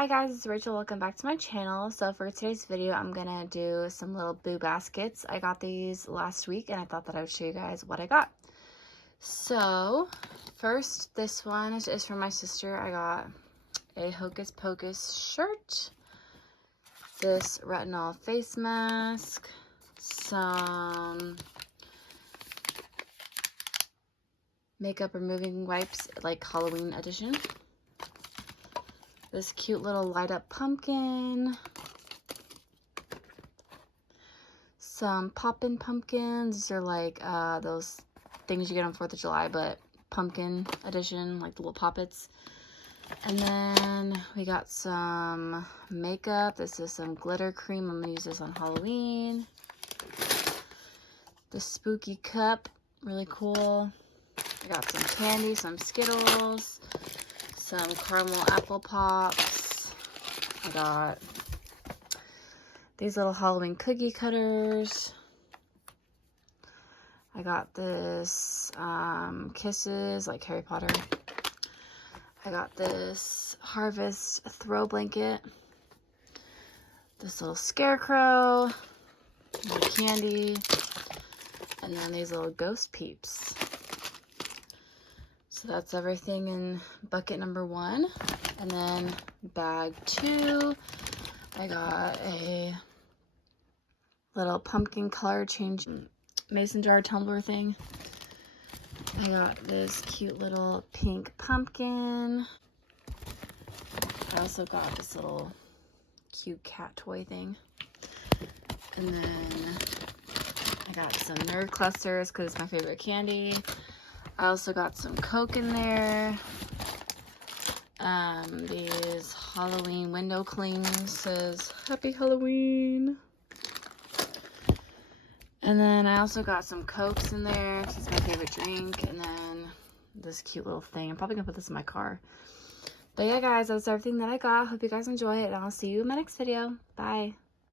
Hi guys, it's Rachel. Welcome back to my channel. So for today's video, I'm gonna do some little boo baskets. I got these last week and I thought that I would show you guys what I got. So first, this one is from my sister. I got a Hocus Pocus shirt, this retinol face mask, some makeup removing wipes, like Halloween edition, this cute little light up pumpkin, some poppin' pumpkins. These are like those things you get on 4th of July, but pumpkin edition, like the little poppets. And then we got some makeup. This is some glitter cream. I'm gonna use this on Halloween. The spooky cup, really cool. I got some candy, some Skittles, some caramel apple pops. I got these little Halloween cookie cutters. I got this Kisses, like Harry Potter. I got this Harvest throw blanket. This little scarecrow, more candy, and then these little ghost peeps. So that's everything in bucket number 1. And then bag 2, I got a little pumpkin color change mason jar tumbler thing. I got this cute little pink pumpkin. I also got this little cute cat toy thing. And then I got some nerd clusters because it's my favorite candy. I also got some Coke in there. These Halloween window clings, says Happy Halloween. And then I also got some Cokes in there because it's my favorite drink. And then this cute little thing. I'm probably gonna put this in my car. But yeah guys, that's everything that I got. Hope you guys enjoy it, and I'll see you in my next video. Bye.